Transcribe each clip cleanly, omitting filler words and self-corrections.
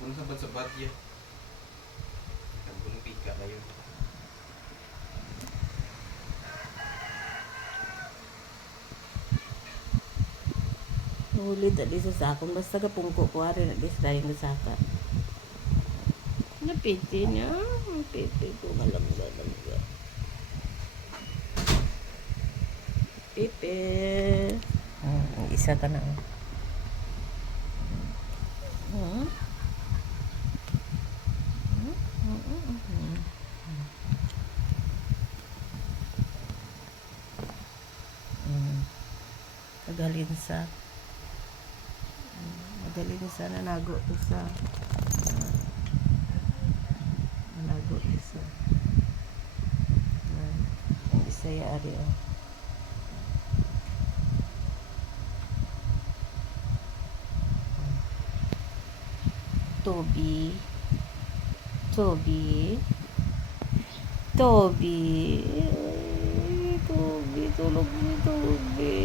Kung sabat-sabat ya. Kung pika na yun. Huli tadi sa sakong. Basta kapungko ko rin at least dahil na saka. Napiti niya. Napiti ko malangga-langga. Pipi. Isa ka na. Hmm? Magalinsa. Magalinsa na nago isa. Nago isa. Isa ya ari oh. Toby. Toby. Toby. Toby. Tulog si Toby.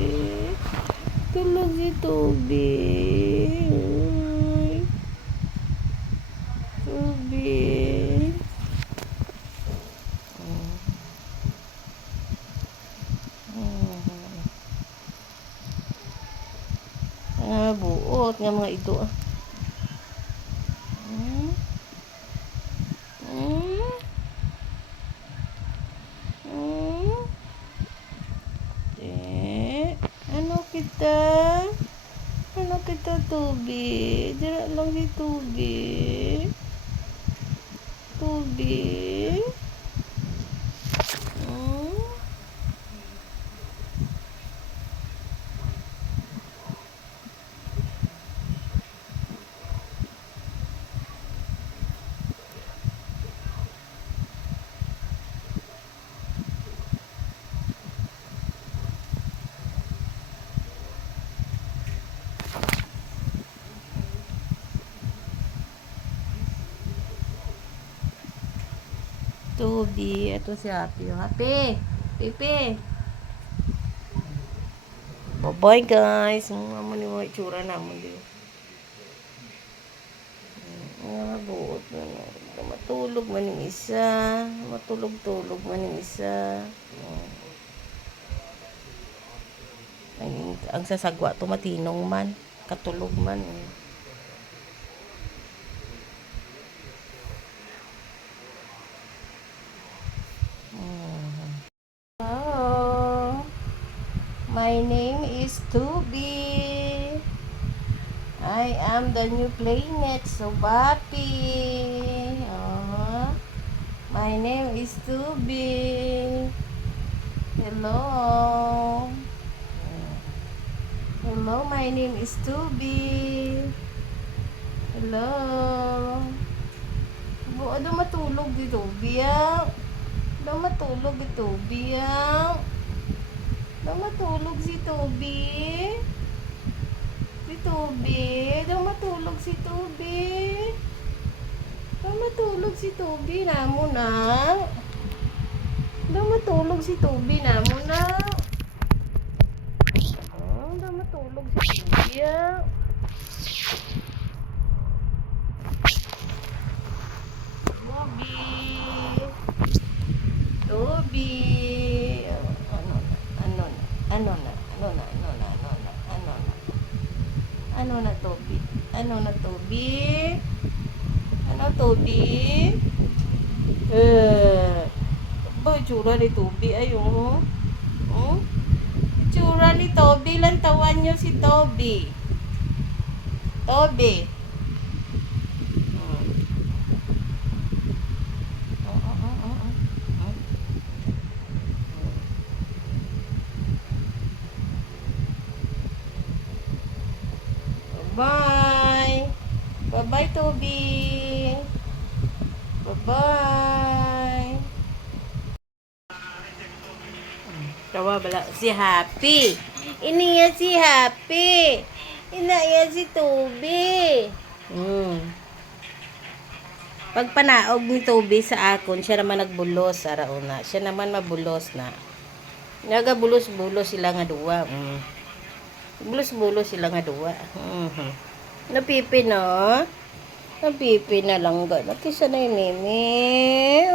Tulog si Toby. Toby. Buot nga mga ito ah. Ano kita? Ano kita Toby? Dira lang si Toby. Toby. Toby, ito si Happy. Happy! Pipi! Bye-bye guys. Mga ni mga itsura naman din. Buot na na. Matulog man yung isa. Matulog-tulog man yung isa. Ang sasagwa to matinong man. Katulog man. My name is Toby. I am the new playmate, so happy. My name is Toby. Hello. Hello, my name is Toby. Hello. Ano matulog dito, Toby? Ano matulog dito, Toby? Daw matulog si Toby. Si Toby. Daw matulog si Toby. Daw matulog si Toby. Namo na. Daw matulog si Toby. Namo na. Daw matulog si Toby. Toby. Toby. Ano na Toby? Ano na Toby? Ano Toby? Ba itsura ni Toby ayun. Itsura ni Toby, lantawan niyo si Toby. Toby. Bye. Bye-bye, Toby. Bye-bye. Tawa bala si Happy. Iniya si Happy. Inaya si Toby. Pag panaog ni Toby sa akon, siya naman nagbulos sa rauna. Siya naman mabulos na. Nagabulos-bulos sila nga duwa. Bulos-bulos sila nga duwa. Napipi, no? Napipi na lang ga. Nakisa na yung mimi.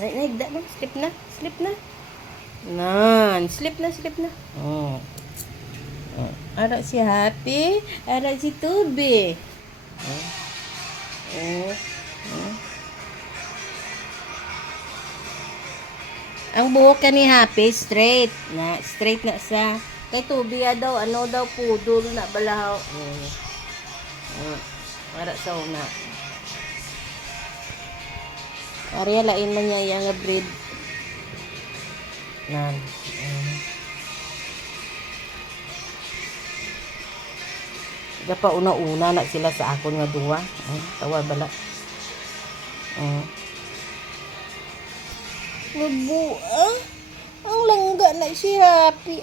Naigda na. Slip na. Slip na. Slip na, slip na. Ara si Happy. Ara si Tubi. Ang buhok ka ni Happy, straight. Straight na sa. Kay Tubi daw, ano daw, pudol na balahaw. Para sa una. Ariya lain man niya yung breed. Nan. Gapa una-una na sila sa akon nga duwa. Tawa bala. Ang langga na si Happy.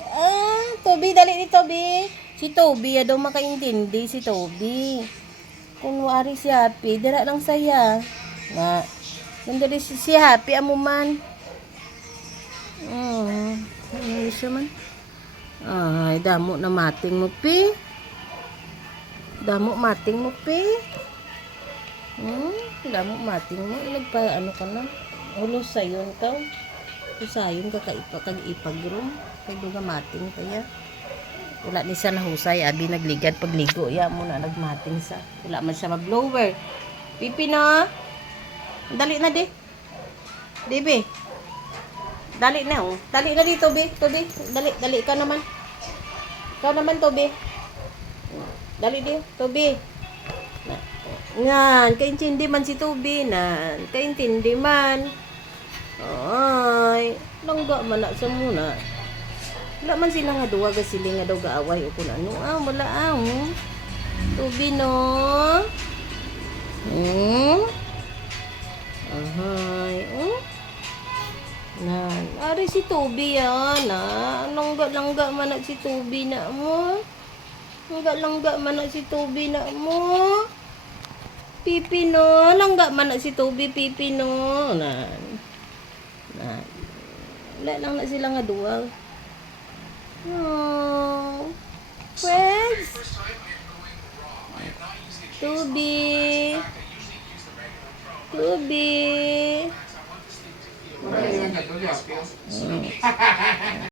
Toby, dali ni Toby. Si Toby, daw makaintindi si Toby. Kung wari si Happy, dira lang saya. Na, nandali si Happy, amuman. Ano siya man? Ay, damo na mating mo, Pi. Damo mating mo, Pi. Damo mating mo. Nagpa, ano ka na? Ulo sayon ka. Sayon ka kag-ipagrom. Kag mating kaya. Wala ni sa nahusay. Abi nagligad pagligo. Ya mo na nagmating sa. Wala man siya mag-blower. Pipi na. Dali na, di. Dibi. Dali na, oh. Dali na dito, Toby. Toby, dali ka naman. Ikaw naman, Toby. Dali di, Toby. Yan, kaintindi man si Toby. Kaintindi man. Ay, langga man na sa muna. Wala man sila nga duwa, sila nga daw gaaway o kung ano. Wala Toby, no? Ari si Toby yan, Langga man na si Toby na mo. Langga man na si Toby na mo. Pipi no, langga man na si Toby, Pipi no. Wala lang na sila nga duwag. Friends. Toby.